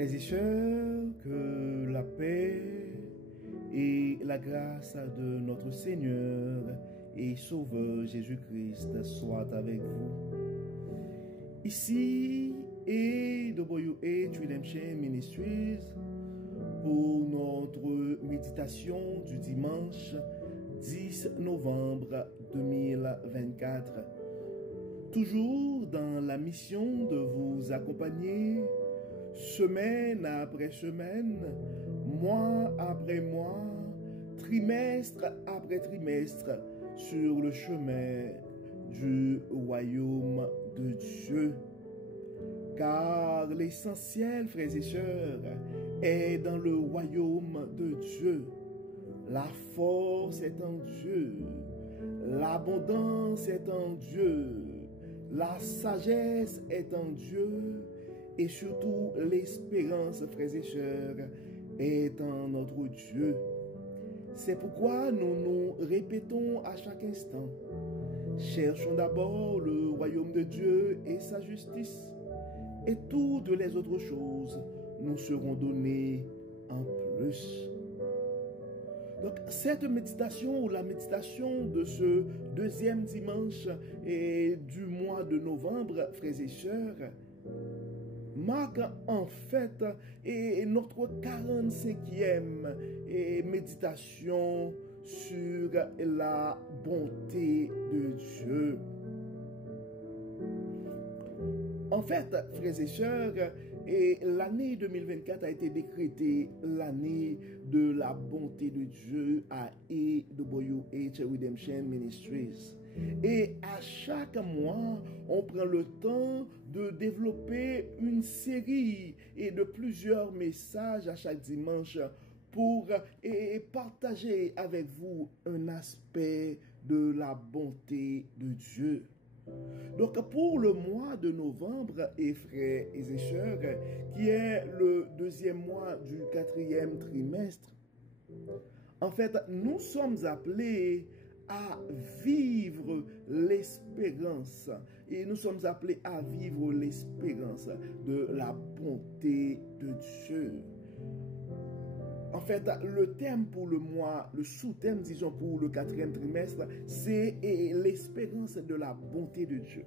Frères et sœurs, que la paix et la grâce de notre Seigneur et Sauveur Jésus-Christ soient avec vous. Ici AWH Redemption Ministries pour notre méditation du dimanche 10 novembre 2024. Toujours dans la mission de vous accompagner semaine après semaine, mois après mois, trimestre après trimestre, sur le chemin du royaume de Dieu. Car l'essentiel, frères et sœurs, est dans le royaume de Dieu. La force est en Dieu, l'abondance est en Dieu, la sagesse est en Dieu, et surtout l'espérance, frères et sœurs, est en notre Dieu. C'est pourquoi nous nous répétons à chaque instant: cherchons d'abord le royaume de Dieu et sa justice, et toutes les autres choses nous seront données en plus. Donc, cette méditation, ou la méditation de ce deuxième dimanche et du mois de novembre, frères et sœurs, marque en fait notre 45e méditation sur la bonté de Dieu. En fait, frères et sœurs, l'année 2024 a été décrétée l'année de la bonté de Dieu à AWH Redemption Ministries. Et à chaque mois, on prend le temps de développer une série de plusieurs messages à chaque dimanche pour partager avec vous un aspect de la bonté de Dieu. Donc pour le mois de novembre, frères et sœurs, qui est le deuxième mois du 4e trimestre, en fait, nous sommes appelés à vivre l'espérance. Et nous sommes appelés à vivre l'espérance de la bonté de Dieu. En fait, le thème pour le mois, le sous-thème, disons, pour le 4e trimestre, c'est l'espérance de la bonté de Dieu.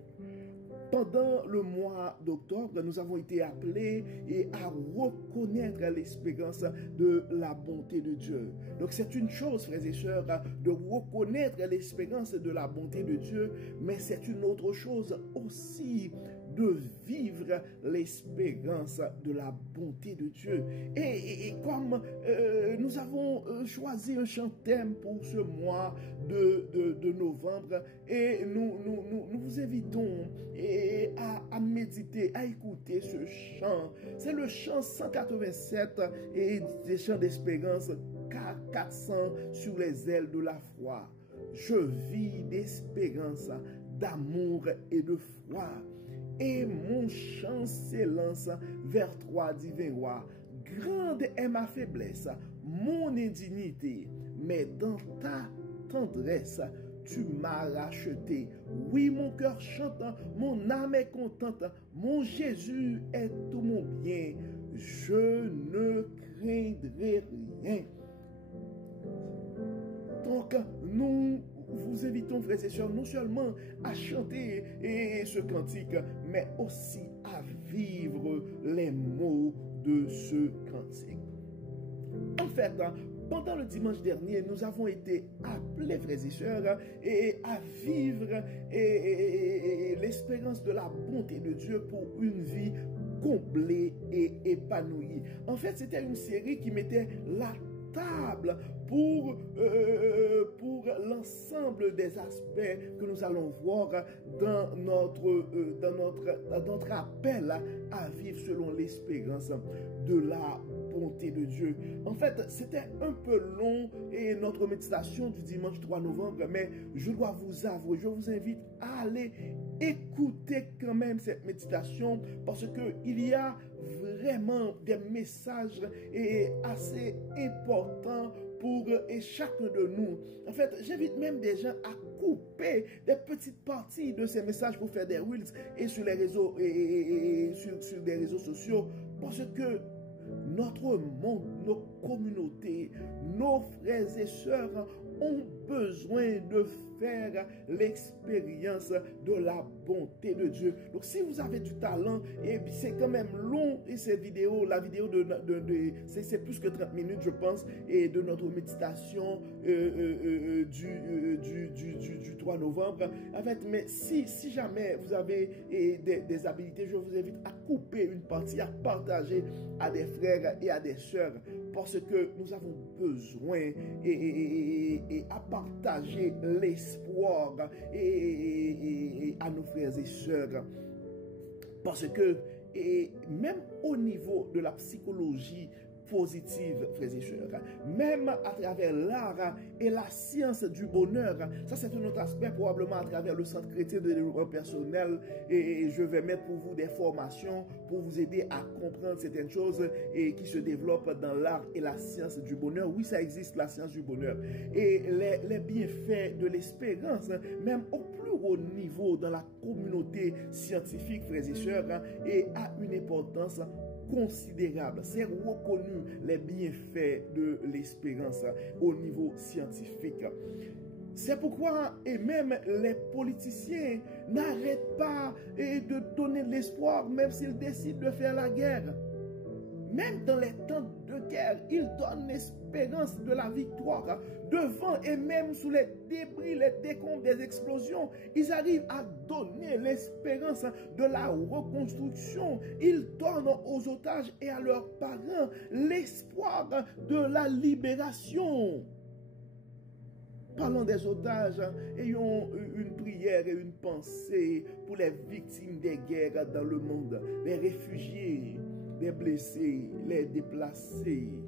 Pendant le mois d'octobre, nous avons été appelés à reconnaître l'espérance de la bonté de Dieu. Donc c'est une chose, frères et sœurs, de reconnaître l'espérance de la bonté de Dieu, mais c'est une autre chose aussi de vivre l'espérance de la bonté de Dieu. Et comme nous avons choisi un chant thème pour ce mois de novembre, et nous vous invitons à méditer, à écouter ce chant. C'est le chant 187 et des chants d'espérance 400 sur les ailes de la foi. Je vis d'espérance, d'amour et de foi. Et mon chant s'élance vers toi, divin roi. Grande est ma faiblesse, mon indignité, mais dans ta tendresse, tu m'as racheté. Oui, mon cœur chante, mon âme est contente, mon Jésus est tout mon bien. Je ne craindrai rien. Donc, nous vous invitons, frères et sœurs, non seulement à chanter ce cantique, mais aussi à vivre les mots de ce cantique. En fait, pendant le dimanche dernier, nous avons été appelés, frères et sœurs, à vivre l'espérance de la bonté de Dieu pour une vie comblée et épanouie. En fait, c'était une série qui mettait la table pour l'ensemble des aspects que nous allons voir dans notre appel à vivre selon l'espérance de la bonté de Dieu. En fait, c'était un peu long et notre méditation du dimanche 3 novembre, mais je dois vous avouer, je vous invite à aller écouter quand même cette méditation parce que il y a vraiment des messages assez importants pour chacun de nous. En fait, j'invite même des gens à couper des petites parties de ces messages pour faire des reels et sur les réseaux sur des réseaux sociaux parce que notre monde, nos communautés, nos frères et sœurs ont besoin de faire l'expérience de la bonté de Dieu. Donc si vous avez du talent, et c'est quand même long, et cette vidéo, la vidéo c'est plus que 30 minutes je pense, et de notre méditation du 3 novembre. En fait, mais si jamais vous avez des habilités, je vous invite à couper une partie, à partager à des frères et à des sœurs, parce que nous avons besoin et à partager l'espoir et à nos frères et sœurs. Parce que même au niveau de la psychologie positive, frères et sœurs, même à travers l'art et la science du bonheur, ça c'est un autre aspect, probablement à travers le Centre chrétien de développement personnel, et je vais mettre pour vous des formations pour vous aider à comprendre certaines choses et qui se développent dans l'art et la science du bonheur. Oui, ça existe, la science du bonheur. Et les bienfaits de l'espérance, même au plus haut niveau dans la communauté scientifique, frères et sœurs, et a une importance considérable. C'est reconnu les bienfaits de l'espérance au niveau scientifique. C'est pourquoi, et même les politiciens n'arrêtent pas de donner l'espoir, même s'ils décident de faire la guerre. Même dans les temps de guerre, ils donnent l'espérance de la victoire. Devant et même sous les débris, les décombres des explosions, ils arrivent à donner l'espérance de la reconstruction. Ils donnent aux otages et à leurs parents l'espoir de la libération. Parlons des otages, ayons une prière et une pensée pour les victimes des guerres dans le monde, les réfugiés, les blessés, les déplacés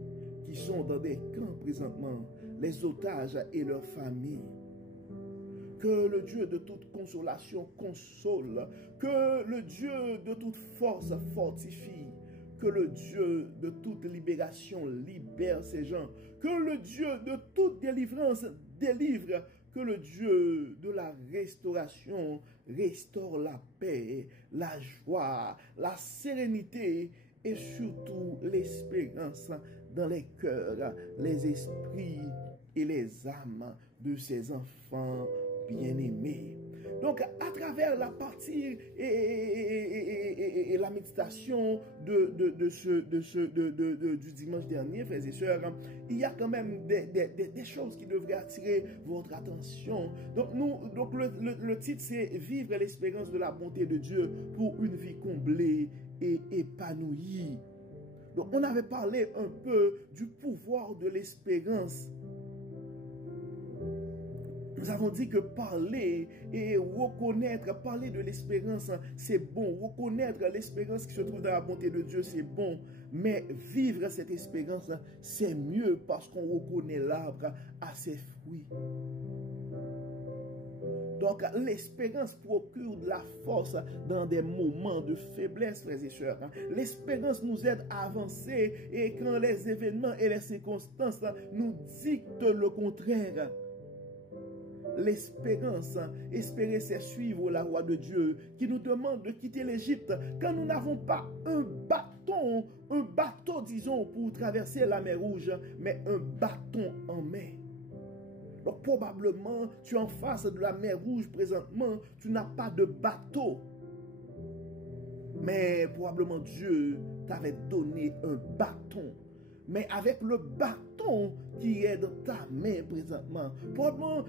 qui sont dans des camps présentement, les otages et leurs familles. Que le Dieu de toute consolation console, que le Dieu de toute force fortifie, que le Dieu de toute libération libère ces gens, que le Dieu de toute délivrance délivre, que le Dieu de la restauration restaure la paix, la joie, la sérénité et surtout l'espérance dans les cœurs, les esprits et les âmes de ces enfants bien-aimés. Donc, à travers la partie et la méditation du dimanche dernier, frères et sœurs, il y a quand même des choses qui devraient attirer votre attention. Donc, le titre, c'est « Vivre l'espérance de la bonté de Dieu pour une vie comblée et épanouie ». Donc, on avait parlé un peu du pouvoir de l'espérance. Nous avons dit que parler et reconnaître, parler de l'espérance, c'est bon. Reconnaître l'espérance qui se trouve dans la bonté de Dieu, c'est bon. Mais vivre cette espérance, c'est mieux parce qu'on reconnaît l'arbre à ses fruits. Donc, l'espérance procure de la force dans des moments de faiblesse, frères et sœurs. L'espérance nous aide à avancer et quand les événements et les circonstances nous dictent le contraire. L'espérance, espérer, c'est suivre la loi de Dieu qui nous demande de quitter l'Égypte quand nous n'avons pas un bateau, disons, pour traverser la mer Rouge, mais un bâton en main. Donc probablement, tu es en face de la mer Rouge présentement, tu n'as pas de bateau. Mais probablement Dieu t'avait donné un bâton. Mais avec le bâton qui est dans ta main présentement, probablement,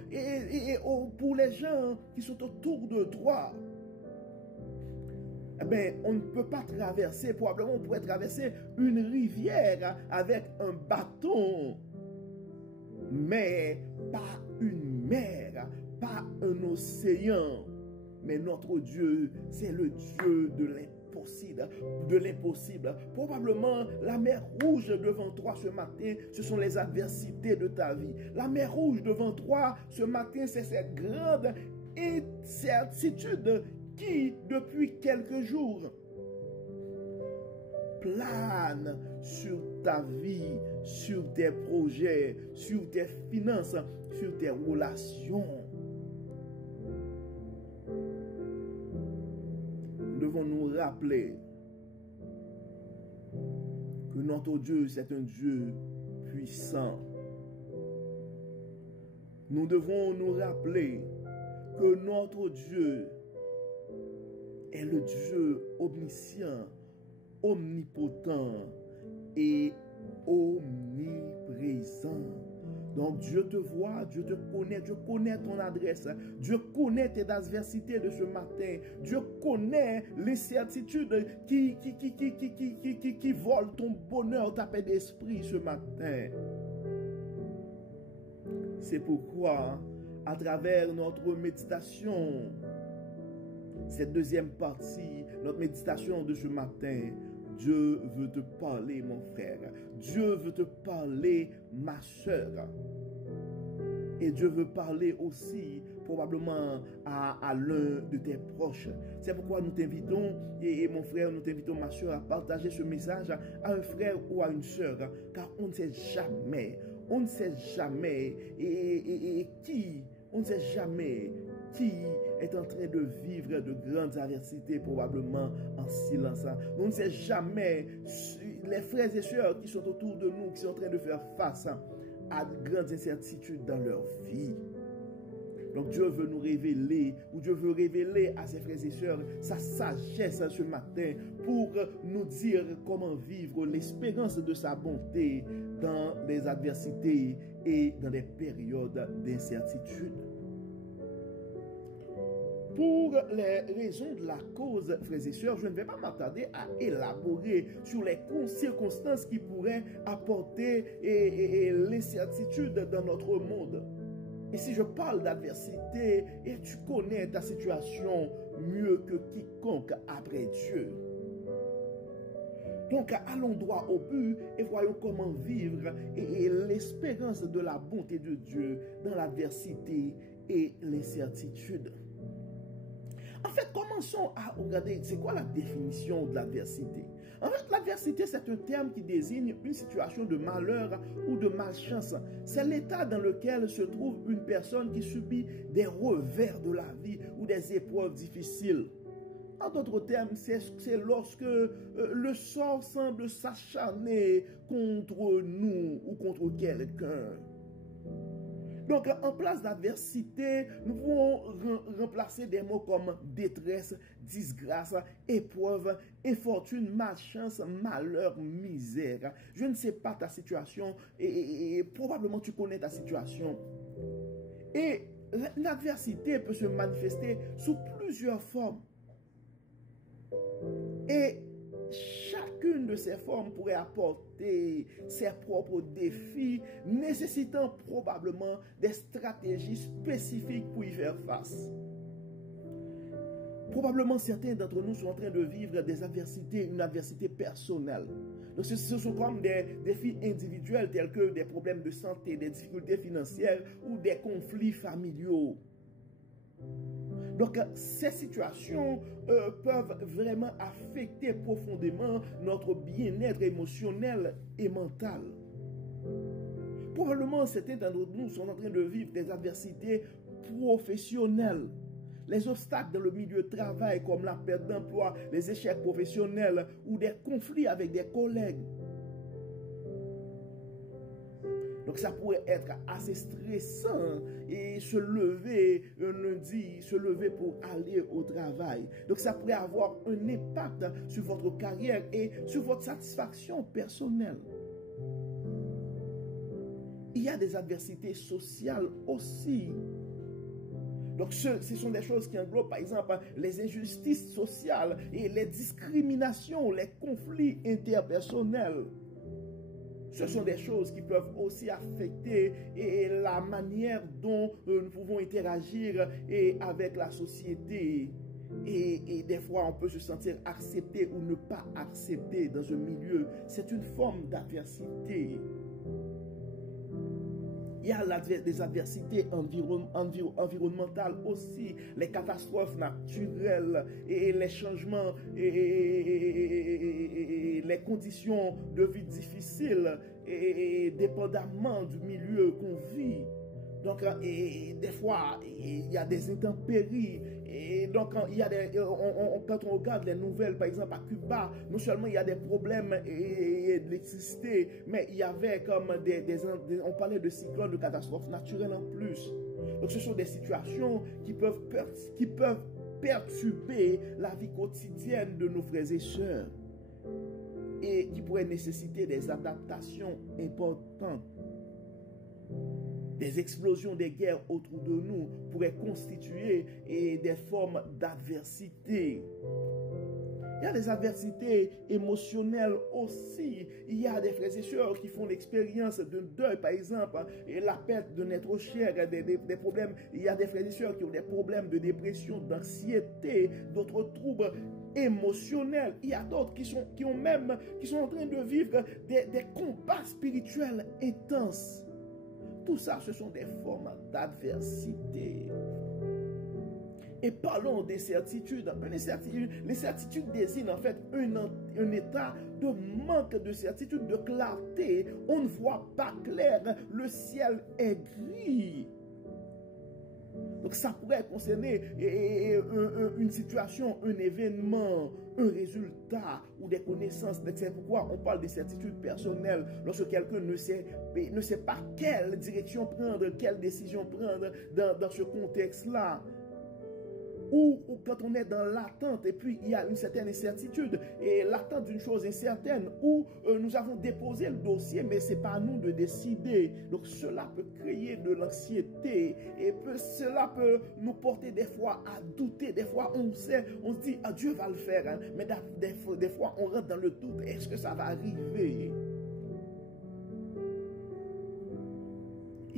pour les gens qui sont autour de toi, eh bien, on ne peut pas traverser, probablement on pourrait traverser une rivière avec un bâton, mais pas une mer, pas un océan. Mais notre Dieu, c'est le Dieu de l'impossible. Probablement, la mer Rouge devant toi ce matin, ce sont les adversités de ta vie. La mer Rouge devant toi ce matin, c'est cette grande incertitude qui, depuis quelques jours, plane sur ta vie, sur tes projets, sur tes finances, sur tes relations. Nous devons nous rappeler que notre Dieu, c'est un Dieu puissant. Nous devons nous rappeler que notre Dieu est le Dieu omniscient, omnipotent et omniprésent. Donc Dieu te voit, Dieu te connaît, Dieu connaît ton adresse, Dieu connaît tes adversités de ce matin, Dieu connaît les certitudes qui volent ton bonheur, ta paix d'esprit ce matin. C'est pourquoi, à travers notre méditation, cette deuxième partie, notre méditation de ce matin, Dieu veut te parler, mon frère. Dieu veut te parler, ma soeur. Et Dieu veut parler aussi probablement à l'un de tes proches. C'est pourquoi nous t'invitons, et mon frère, nous t'invitons, ma soeur, à partager ce message à un frère ou à une soeur, car on ne sait jamais, on ne sait jamais on ne sait jamais qui est en train de vivre de grandes adversités, probablement en silence. On ne sait jamais les frères et sœurs qui sont autour de nous, qui sont en train de faire face à de grandes incertitudes dans leur vie. Donc Dieu veut nous révéler, ou Dieu veut révéler à ses frères et sœurs sa sagesse ce matin pour nous dire comment vivre l'espérance de sa bonté dans les adversités et dans les périodes d'incertitude. Pour les raisons de la cause, frères et sœurs, je ne vais pas m'attarder à élaborer sur les circonstances qui pourraient apporter l'incertitude dans notre monde. Et si je parle d'adversité, et tu connais ta situation mieux que quiconque après Dieu. Donc allons droit au but et voyons comment vivre et l'espérance de la bonté de Dieu dans l'adversité et l'incertitude. En fait, commençons à regarder, c'est quoi la définition de l'adversité? En fait, l'adversité, c'est un terme qui désigne une situation de malheur ou de malchance. C'est l'état dans lequel se trouve une personne qui subit des revers de la vie ou des épreuves difficiles. En d'autres termes, c'est lorsque le sort semble s'acharner contre nous ou contre quelqu'un. Donc, en place d'adversité, nous pouvons remplacer des mots comme détresse, disgrâce, épreuve, infortune, malchance, malheur, misère. Je ne sais pas ta situation et probablement tu connais ta situation. Et l'adversité peut se manifester sous plusieurs formes. Et chacune de ces formes pourrait apporter ses propres défis, nécessitant probablement des stratégies spécifiques pour y faire face. Probablement certains d'entre nous sont en train de vivre des adversités, une adversité personnelle. Donc ce sont comme des défis individuels tels que des problèmes de santé, des difficultés financières ou des conflits familiaux. Donc, ces situations peuvent vraiment affecter profondément notre bien-être émotionnel et mental. Probablement, certains d'entre nous sont en train de vivre des adversités professionnelles. Les obstacles dans le milieu de travail, comme la perte d'emploi, les échecs professionnels ou des conflits avec des collègues. Donc ça pourrait être assez stressant et se lever un lundi, se lever pour aller au travail. Donc ça pourrait avoir un impact sur votre carrière et sur votre satisfaction personnelle. Il y a des adversités sociales aussi. Donc ce sont des choses qui englobent par exemple les injustices sociales et les discriminations, les conflits interpersonnels. Ce sont des choses qui peuvent aussi affecter la manière dont nous pouvons interagir avec la société. Et des fois, on peut se sentir accepté ou ne pas accepté dans un milieu. C'est une forme d'adversité. Il y a des adversités environnementales aussi, les catastrophes naturelles et les changements et les conditions de vie difficiles et dépendamment du milieu qu'on vit. Donc, des fois, il y a des intempéries Et donc, quand on regarde les nouvelles, par exemple à Cuba, non seulement il y a des problèmes d'électricité, mais il y avait comme on parlait de cyclones, de catastrophes naturelles en plus. Donc, ce sont des situations qui peuvent perturber la vie quotidienne de nos frères et sœurs et qui pourraient nécessiter des adaptations importantes. Des explosions des guerres autour de nous pourraient constituer des formes d'adversité. Il y a des adversités émotionnelles aussi. Il y a des frères et sœurs qui font l'expérience de deuil, par exemple, et la perte de notre cher, des problèmes. Il y a des frères et sœurs qui ont des problèmes de dépression, d'anxiété, d'autres troubles émotionnels. Il y a d'autres qui sont en train de vivre des combats spirituels intenses. Tout ça, ce sont des formes d'adversité. Et parlons des certitudes. Les certitudes désignent en fait un état de manque de certitude, de clarté. On ne voit pas clair. Le ciel est gris. Donc ça pourrait concerner une situation, un événement, un résultat ou des connaissances. C'est pourquoi on parle des certitudes personnelles. Lorsque quelqu'un ne sait pas quelle direction prendre, quelle décision prendre dans ce contexte-là. Ou quand on est dans l'attente et puis il y a une certaine incertitude et l'attente d'une chose incertaine où nous avons déposé le dossier mais ce n'est pas à nous de décider. Donc cela peut créer de l'anxiété et cela peut nous porter des fois à douter. Des fois on se dit ah, Dieu va le faire hein, mais des fois on rentre dans le doute. Est-ce que ça va arriver?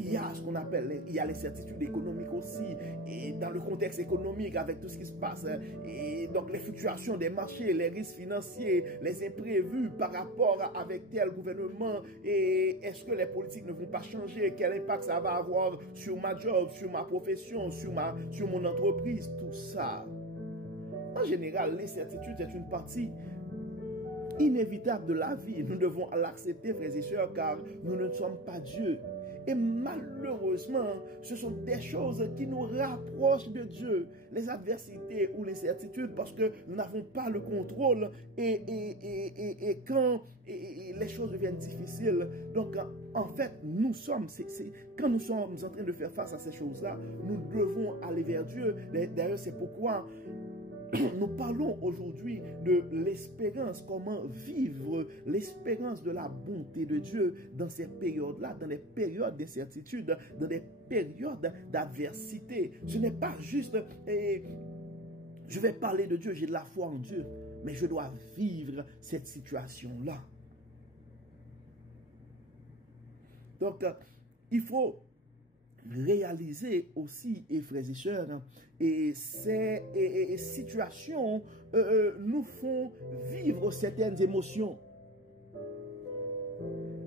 Il y a ce qu'on appelle, il y a les certitudes économiques aussi, et dans le contexte économique, avec tout ce qui se passe, et donc les fluctuations des marchés, les risques financiers, les imprévus par rapport avec tel gouvernement, et est-ce que les politiques ne vont pas changer, quel impact ça va avoir sur ma job, sur ma profession, sur mon entreprise, tout ça. En général, l'incertitude est une partie inévitable de la vie. Nous devons l'accepter, frères et sœurs, car nous ne sommes pas Dieu. Et malheureusement, ce sont des choses qui nous rapprochent de Dieu, les adversités ou les certitudes, parce que nous n'avons pas le contrôle et quand les choses deviennent difficiles. Donc, en fait, quand nous sommes en train de faire face à ces choses-là, nous devons aller vers Dieu. D'ailleurs, c'est pourquoi nous parlons aujourd'hui de l'espérance, comment vivre l'espérance de la bonté de Dieu dans ces périodes-là, dans les périodes d'incertitude, dans des périodes d'adversité. Ce n'est pas juste, je vais parler de Dieu, j'ai de la foi en Dieu, mais je dois vivre cette situation-là. Donc, il faut réaliser aussi, et frères et sœurs, et ces situations nous font vivre certaines émotions.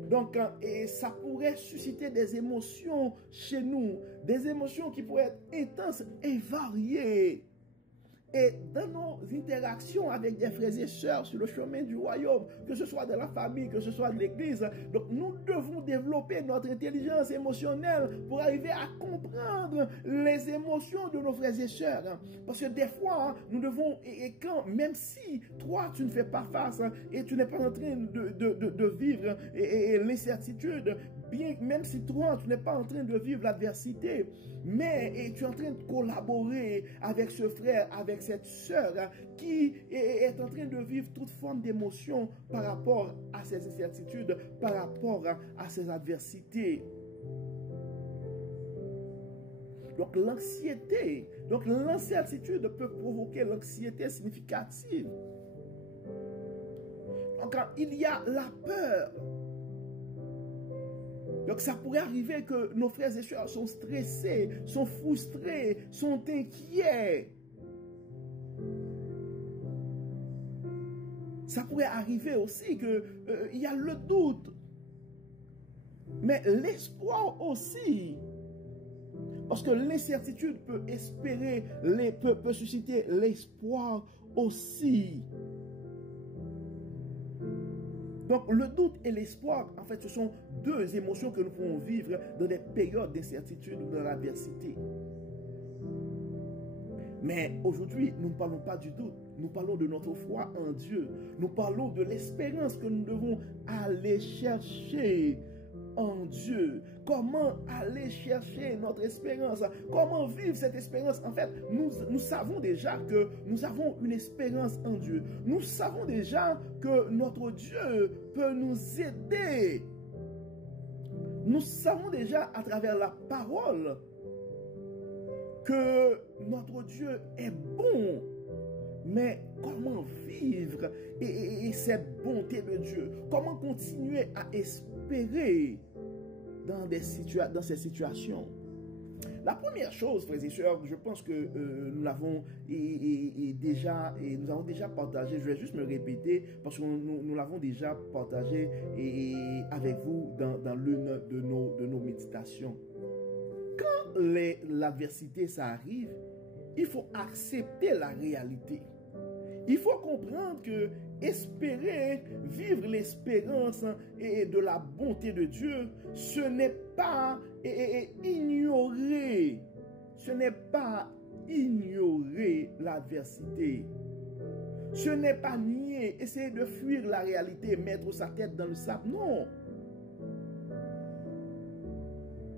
Donc, et ça pourrait susciter des émotions chez nous, des émotions qui pourraient être intenses et variées. Et dans nos interactions avec des frères et sœurs sur le chemin du royaume, que ce soit de la famille, que ce soit de l'église, donc nous devons développer notre intelligence émotionnelle pour arriver à comprendre les émotions de nos frères et sœurs. Parce que des fois, nous devons, même si toi tu ne fais pas face et tu n'es pas en train de vivre l'incertitude, même si toi, tu n'es pas en train de vivre l'adversité, mais tu es en train de collaborer avec ce frère, avec cette sœur qui est en train de vivre toute forme d'émotion par rapport à ces incertitudes, par rapport à ces adversités. Donc l'anxiété, donc l'incertitude peut provoquer l'anxiété significative. Donc quand il y a la peur, donc ça pourrait arriver que nos frères et sœurs sont stressés, sont frustrés, sont inquiets. Ça pourrait arriver aussi qu'il y a le doute. Mais l'espoir aussi. Parce que l'incertitude peut susciter l'espoir aussi. Donc le doute et l'espoir, en fait, ce sont deux émotions que nous pouvons vivre dans des périodes d'incertitude ou de l'adversité. Mais aujourd'hui, nous ne parlons pas du doute. Nous parlons de notre foi en Dieu. Nous parlons de l'espérance que nous devons aller chercher en Dieu. Comment aller chercher notre espérance? Comment vivre cette espérance? En fait, nous savons déjà que nous avons une espérance en Dieu. Nous savons déjà que notre Dieu peut nous aider. Nous savons déjà à travers la parole que notre Dieu est bon. Mais comment vivre et cette bonté de Dieu? Comment continuer à espérer dans ces situations? La première chose, frères et sœurs, je pense que nous l'avons nous avons déjà partagé. Je vais juste me répéter parce que nous l'avons déjà partagé avec vous dans l'une de nos méditations. Quand l'adversité ça arrive, il faut accepter la réalité. Il faut comprendre que espérer, vivre l'espérance et de la bonté de Dieu, ce n'est pas ignorer. Ce n'est pas ignorer l'adversité. Ce n'est pas nier, essayer de fuir la réalité, mettre sa tête dans le sable. Non.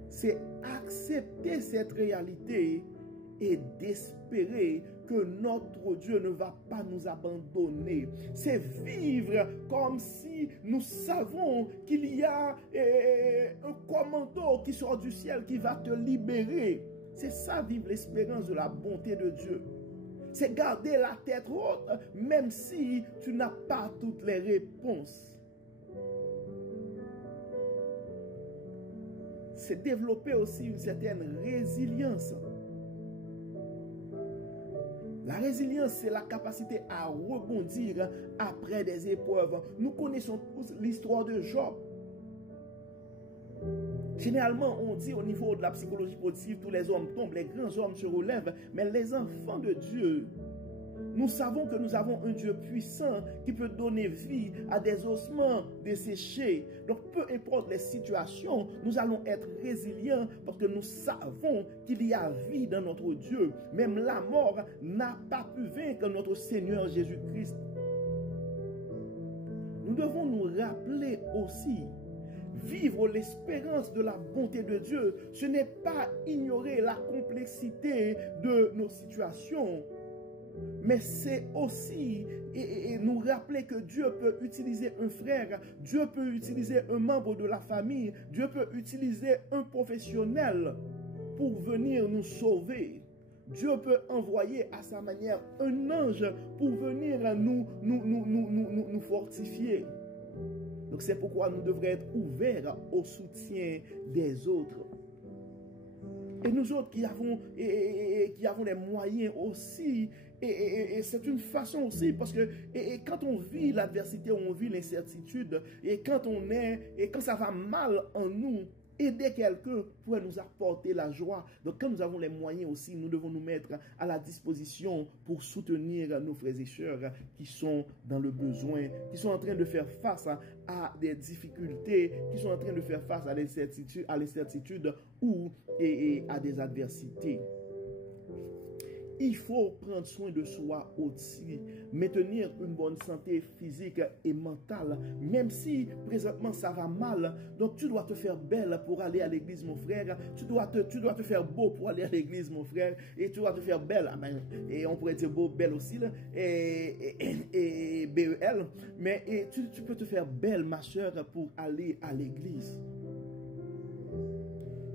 C'est accepter cette réalité et d'espérer que notre Dieu ne va pas nous abandonner. C'est vivre comme si nous savons qu'il y a un commando qui sort du ciel qui va te libérer. C'est ça, vivre l'espérance de la bonté de Dieu. C'est garder la tête haute, même si tu n'as pas toutes les réponses. C'est développer aussi une certaine résilience. La résilience, c'est la capacité à rebondir après des épreuves. Nous connaissons tous l'histoire de Job. Généralement, on dit au niveau de la psychologie positive, tous les hommes tombent, les grands hommes se relèvent, mais les enfants de Dieu, nous savons que nous avons un Dieu puissant qui peut donner vie à des ossements desséchés. Donc, peu importe les situations, nous allons être résilients parce que nous savons qu'il y a vie dans notre Dieu. Même la mort n'a pas pu vaincre notre Seigneur Jésus-Christ. Nous devons nous rappeler aussi, vivre l'espérance de la bonté de Dieu, ce n'est pas ignorer la complexité de nos situations, mais c'est aussi nous rappeler que Dieu peut utiliser un frère, Dieu peut utiliser un membre de la famille, Dieu peut utiliser un professionnel pour venir nous sauver. Dieu peut envoyer à sa manière un ange pour venir nous fortifier. Donc c'est pourquoi nous devrions être ouverts au soutien des autres. Et nous autres qui avons les moyens aussi, et c'est une façon aussi, parce que quand on vit l'adversité, on vit l'incertitude, et quand ça va mal en nous, aider quelqu'un pourrait nous apporter la joie. Donc quand nous avons les moyens aussi, nous devons nous mettre à la disposition pour soutenir nos frères et sœurs qui sont dans le besoin, qui sont en train de faire face à des difficultés, qui sont en train de faire face à l'incertitude ou à des adversités. Il faut prendre soin de soi aussi, maintenir une bonne santé physique et mentale, même si présentement ça va mal. Donc tu dois te faire belle pour aller à l'église, mon frère. Tu dois te faire beau pour aller à l'église, mon frère. Et tu dois te faire belle, et on pourrait dire beau, belle aussi, là, et BEL. Mais tu peux te faire belle, ma soeur, pour aller à l'église.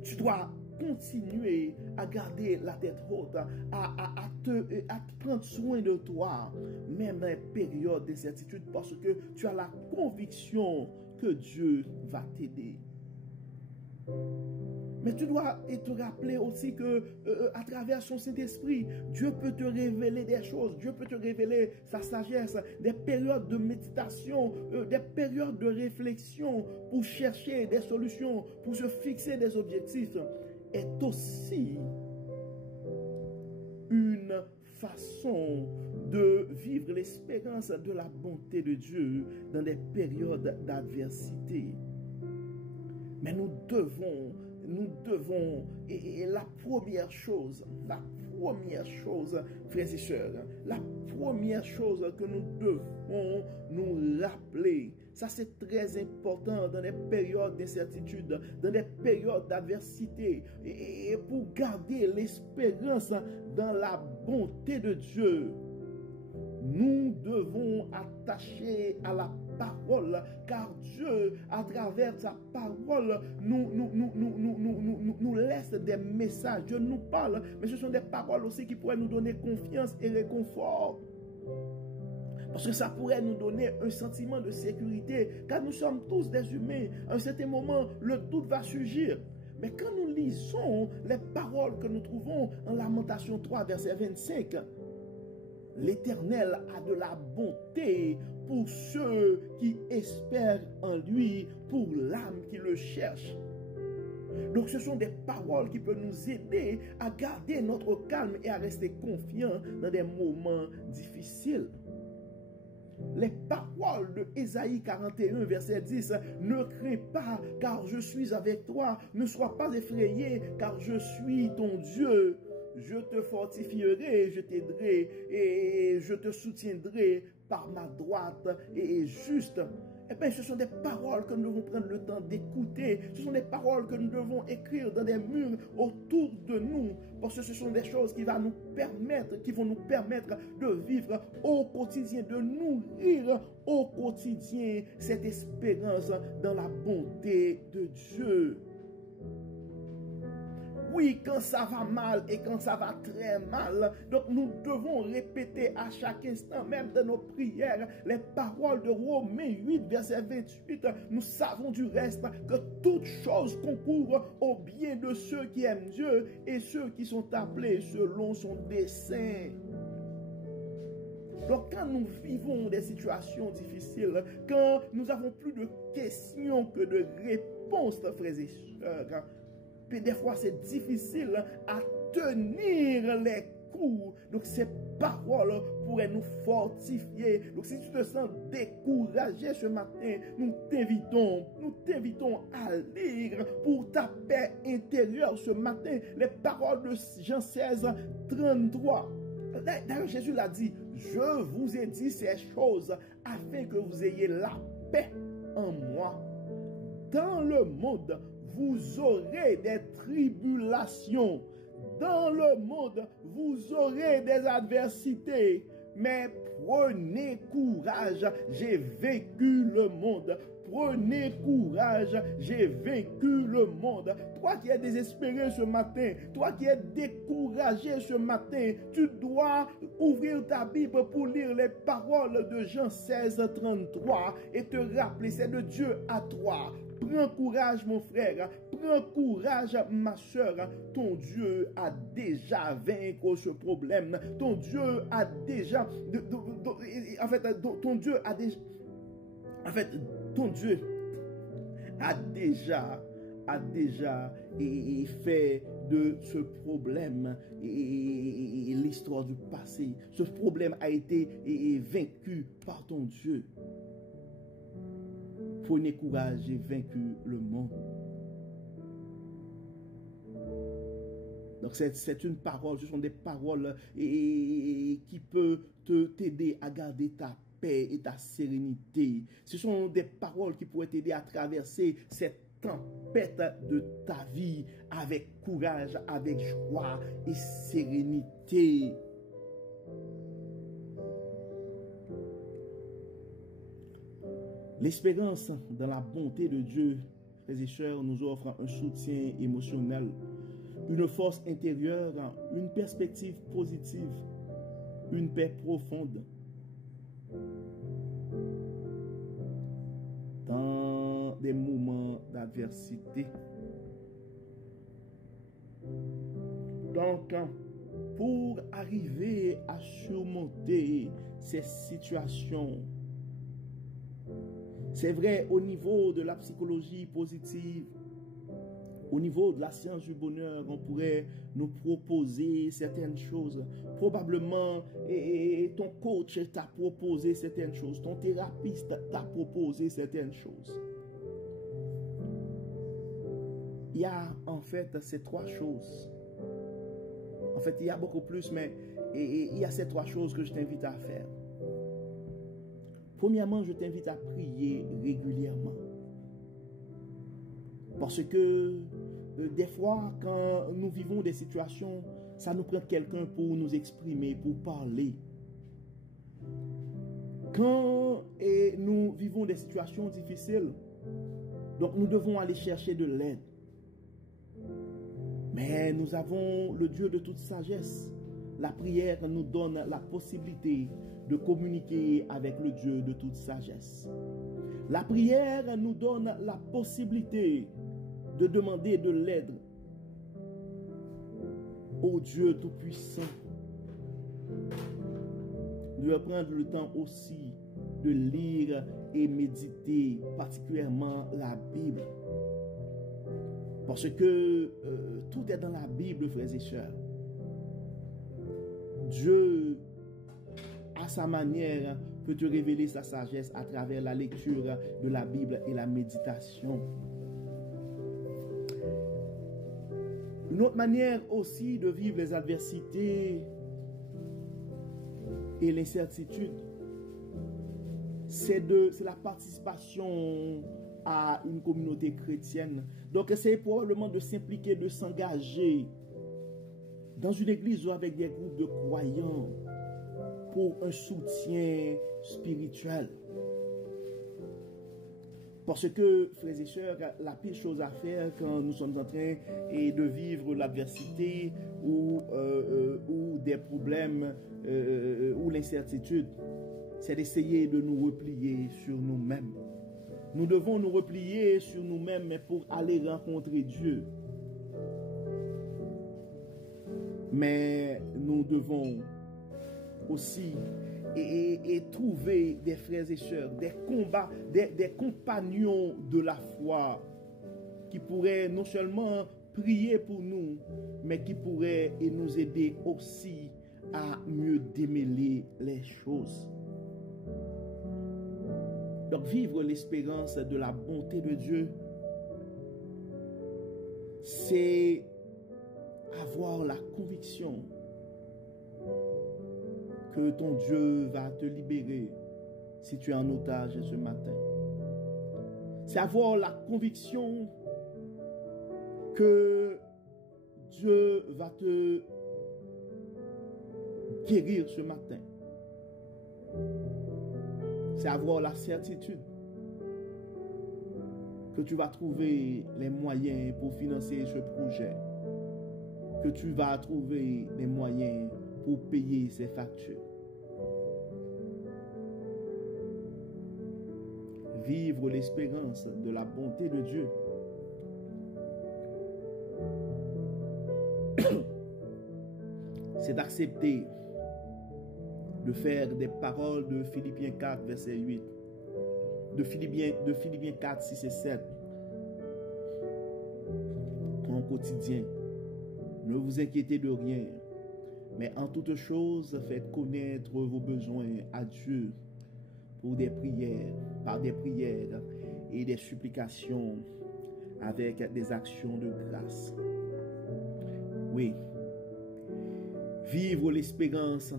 Tu dois continuer à garder la tête haute, à prendre soin de toi, même dans les périodes d'incertitude, parce que tu as la conviction que Dieu va t'aider. Mais tu dois te rappeler aussi que à travers son Saint-Esprit, Dieu peut te révéler des choses, Dieu peut te révéler sa sagesse, des périodes de méditation, des périodes de réflexion pour chercher des solutions, pour se fixer des objectifs, est aussi une façon de vivre l'expérience de la bonté de Dieu dans des périodes d'adversité. Mais nous devons, et la première chose première chose, frères et sœurs, la première chose que nous devons nous rappeler, ça c'est très important dans des périodes d'incertitude, dans des périodes d'adversité, et pour garder l'espérance dans la bonté de Dieu, nous devons attacher à la parole, car Dieu, à travers sa parole, nous laisse des messages. Dieu nous parle, mais ce sont des paroles aussi qui pourraient nous donner confiance et réconfort. Parce que ça pourrait nous donner un sentiment de sécurité, car nous sommes tous des humains. À un certain moment, le doute va surgir. Mais quand nous lisons les paroles que nous trouvons en Lamentation 3, verset 25, l'Éternel a de la bonté pour ceux qui espèrent en lui, pour l'âme qui le cherche. Donc ce sont des paroles qui peuvent nous aider à garder notre calme et à rester confiants dans des moments difficiles. Les paroles de Ésaïe 41, verset 10, ne crains pas, car je suis avec toi. Ne sois pas effrayé, car je suis ton Dieu. Je te fortifierai, je t'aiderai et je te soutiendrai par ma droite et juste. Eh bien, ce sont des paroles que nous devons prendre le temps d'écouter. Ce sont des paroles que nous devons écrire dans des murs autour de nous. Parce que ce sont des choses qui vont nous permettre de vivre au quotidien, de nourrir au quotidien cette espérance dans la bonté de Dieu. Oui, quand ça va mal et quand ça va très mal, donc nous devons répéter à chaque instant, même dans nos prières, les paroles de Romains 8, verset 28. Nous savons du reste que toutes choses concourent au bien de ceux qui aiment Dieu et ceux qui sont appelés selon son dessein. Donc quand nous vivons des situations difficiles, quand nous avons plus de questions que de réponses, frères et sœurs, puis des fois, c'est difficile à tenir les coups. Donc, ces paroles pourraient nous fortifier. Donc, si tu te sens découragé ce matin, nous t'invitons à lire pour ta paix intérieure ce matin les paroles de Jean 16, 33. D'ailleurs, Jésus l'a dit, je vous ai dit ces choses afin que vous ayez la paix en moi. Dans le monde, vous aurez des tribulations. Dans le monde, vous aurez des adversités. Mais prenez courage, j'ai vaincu le monde. Prenez courage, j'ai vaincu le monde. Toi qui es désespéré ce matin, toi qui es découragé ce matin, tu dois ouvrir ta Bible pour lire les paroles de Jean 16, 33 et te rappeler, c'est de Dieu à toi. Prends courage, mon frère. Prends courage, ma soeur. Ton Dieu a déjà vaincu ce problème. Ton Dieu a déjà... ton Dieu a déjà fait de ce problème et l'histoire du passé. Ce problème a été vaincu par ton Dieu. Prenez courage, j'ai vaincu le monde. Donc c'est une parole, ce sont des paroles qui peuvent t'aider à garder ta paix et ta sérénité. Ce sont des paroles qui pourraient t'aider à traverser cette tempête de ta vie avec courage, avec joie et sérénité. L'espérance dans la bonté de Dieu, frères et sœurs, nous offre un soutien émotionnel, une force intérieure, une perspective positive, une paix profonde. Dans des moments d'adversité. Donc, pour arriver à surmonter ces situations, c'est vrai au niveau de la psychologie positive, au niveau de la science du bonheur, on pourrait nous proposer certaines choses. Probablement, ton coach t'a proposé certaines choses, ton thérapeute t'a proposé certaines choses. Il y a en fait ces trois choses. En fait, il y a beaucoup plus, mais il y a ces 3 choses que je t'invite à faire. Premièrement, je t'invite à prier régulièrement. Parce que des fois, quand nous vivons des situations, ça nous prend quelqu'un pour nous exprimer, pour parler. Quand nous vivons des situations difficiles, donc nous devons aller chercher de l'aide. Mais nous avons le Dieu de toute sagesse. La prière nous donne la possibilité de communiquer avec le Dieu de toute sagesse. La prière nous donne la possibilité de demander de l'aide au Dieu Tout-Puissant. De prendre le temps aussi de lire et méditer particulièrement la Bible. Parce que tout est dans la Bible, frères et sœurs. Dieu, à sa manière, peut te révéler sa sagesse à travers la lecture de la Bible et la méditation. Une autre manière aussi de vivre les adversités et l'incertitude, c'est la participation à une communauté chrétienne. Donc, c'est probablement de s'impliquer, de s'engager dans une église ou avec des groupes de croyants pour un soutien spirituel. Parce que, frères et sœurs, la pire chose à faire quand nous sommes en train de vivre l'adversité ou des problèmes ou l'incertitude, c'est d'essayer de nous replier sur nous-mêmes. Nous devons nous replier sur nous-mêmes, mais pour aller rencontrer Dieu. Mais nous devons aussi trouver des frères et sœurs, des compagnons de la foi qui pourraient non seulement prier pour nous, mais qui pourraient nous aider aussi à mieux démêler les choses. Donc, vivre l'espérance de la bonté de Dieu, c'est avoir la conviction que ton Dieu va te libérer si tu es en otage ce matin. C'est avoir la conviction que Dieu va te guérir ce matin. C'est avoir la certitude que tu vas trouver les moyens pour financer ce projet, que tu vas trouver les moyens pour payer ces factures. Vivre l'espérance de la bonté de Dieu. C'est d'accepter de faire des paroles de Philippiens 4, verset 8, de Philippiens 4, 6 et 7, en quotidien. Ne vous inquiétez de rien, mais en toute chose, faites connaître vos besoins à Dieu par des prières et des supplications avec des actions de grâce. Oui, vivre l'espérance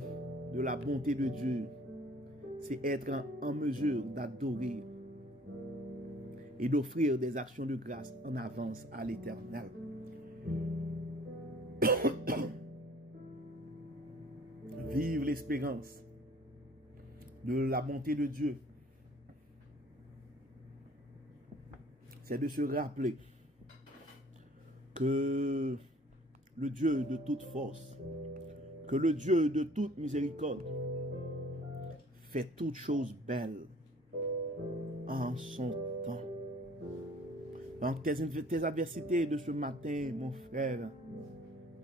de la bonté de Dieu, c'est être en mesure d'adorer et d'offrir des actions de grâce en avance à l'Éternel. Vivre l'espérance de la bonté de Dieu, c'est de se rappeler que le Dieu de toute force, que le Dieu de toute miséricorde fait toutes choses belles en son temps. Donc tes adversités de ce matin, mon frère,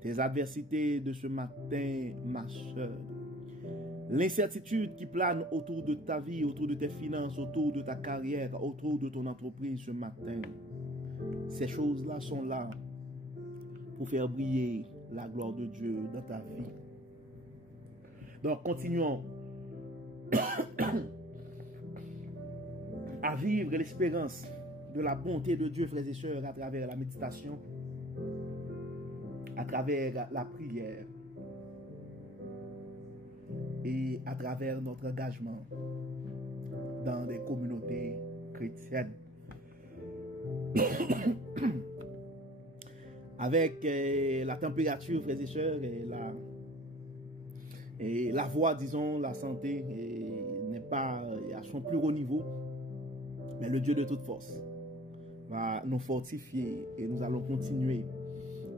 tes adversités de ce matin, ma soeur, l'incertitude qui plane autour de ta vie, autour de tes finances, autour de ta carrière, autour de ton entreprise ce matin, ces choses-là sont là pour faire briller la gloire de Dieu dans ta vie. Donc, continuons à vivre l'espérance de la bonté de Dieu, frères et sœurs, à travers la méditation, à travers la prière et à travers notre engagement dans des communautés chrétiennes. Avec la température, frères et sœurs, et la voix, disons, la santé n'est pas à son plus haut niveau, mais le Dieu de toute force va nous fortifier et nous allons continuer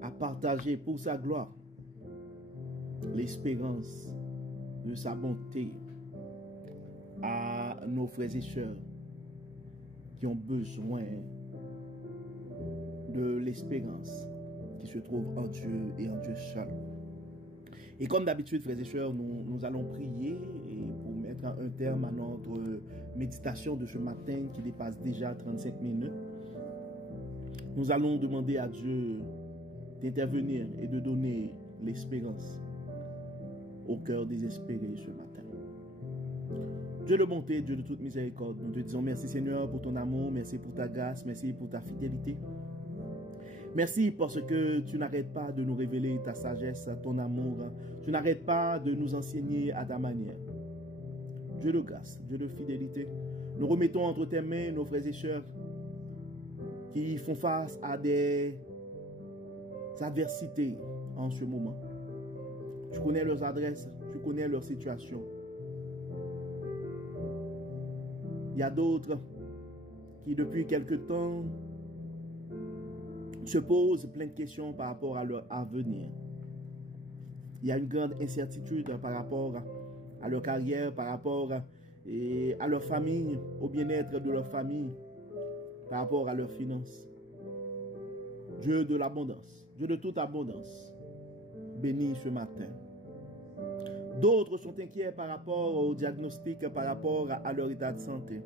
à partager pour sa gloire l'espérance de sa bonté à nos frères et sœurs qui ont besoin de l'espérance qui se trouve en Dieu et en Dieu seul. Et comme d'habitude, frères et sœurs, nous allons prier pour mettre un terme à notre méditation de ce matin qui dépasse déjà 35 minutes. Nous allons demander à Dieu d'intervenir et de donner l'espérance au cœur désespéré ce matin. Dieu de bonté, Dieu de toute miséricorde, nous te disons merci Seigneur pour ton amour, merci pour ta grâce, merci pour ta fidélité. Merci parce que tu n'arrêtes pas de nous révéler ta sagesse, ton amour. Tu n'arrêtes pas de nous enseigner à ta manière. Dieu de grâce, Dieu de fidélité, nous remettons entre tes mains nos frères et sœurs qui font face à des adversités en ce moment. Tu connais leurs adresses, tu connais leur situation. Il y a d'autres qui depuis quelque temps se posent plein de questions par rapport à leur avenir. Il y a une grande incertitude par rapport à leur carrière, par rapport à leur famille, au bien-être de leur famille, par rapport à leurs finances. Dieu de l'abondance, Dieu de toute abondance, bénis ce matin. D'autres sont inquiets par rapport au diagnostic, par rapport à leur état de santé.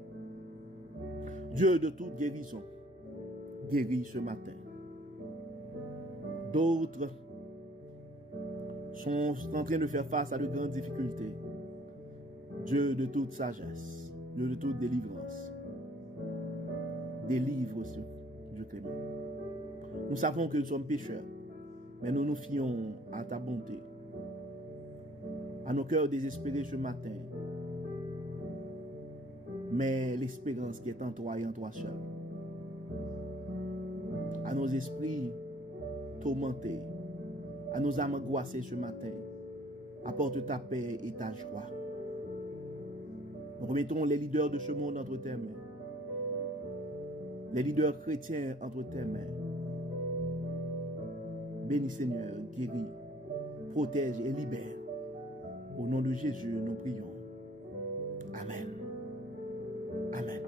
Dieu de toute guérison, guéris ce matin. D'autres sont en train de faire face à de grandes difficultés. Dieu de toute sagesse, Dieu de toute délivrance, délivre aussi, Dieu clément. Nous savons que nous sommes pécheurs, mais nous nous fions à ta bonté. À nos cœurs désespérés ce matin, mais l'espérance qui est en toi et en toi seul. À nos esprits tourmentés, à nos âmes angoissées ce matin, apporte ta paix et ta joie. Nous remettons les leaders de ce monde entre tes mains, les leaders chrétiens entre tes mains. Bénis Seigneur, guéris, protège et libère. Au nom de Jésus, nous prions. Amen. Amen.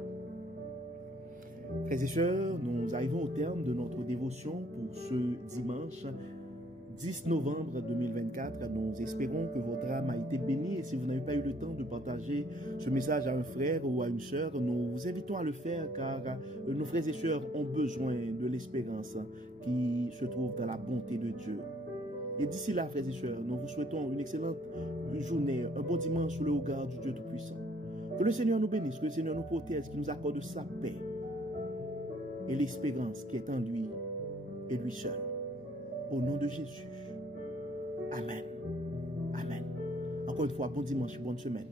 Frères et sœurs, nous arrivons au terme de notre dévotion pour ce dimanche 10 novembre 2024. Nous espérons que votre âme a été bénie et si vous n'avez pas eu le temps de partager ce message à un frère ou à une sœur, nous vous invitons à le faire car nos frères et sœurs ont besoin de l'espérance qui se trouve dans la bonté de Dieu. Et d'ici là, frères et sœurs, nous vous souhaitons une excellente journée, un bon dimanche sous le regard du Dieu Tout-Puissant. Que le Seigneur nous bénisse, que le Seigneur nous protège, qu'il nous accorde sa paix et l'espérance qui est en lui et lui seul. Au nom de Jésus. Amen. Amen. Encore une fois, bon dimanche, bonne semaine.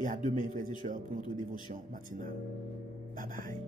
Et à demain, frères et sœurs, pour notre dévotion matinale. Bye bye.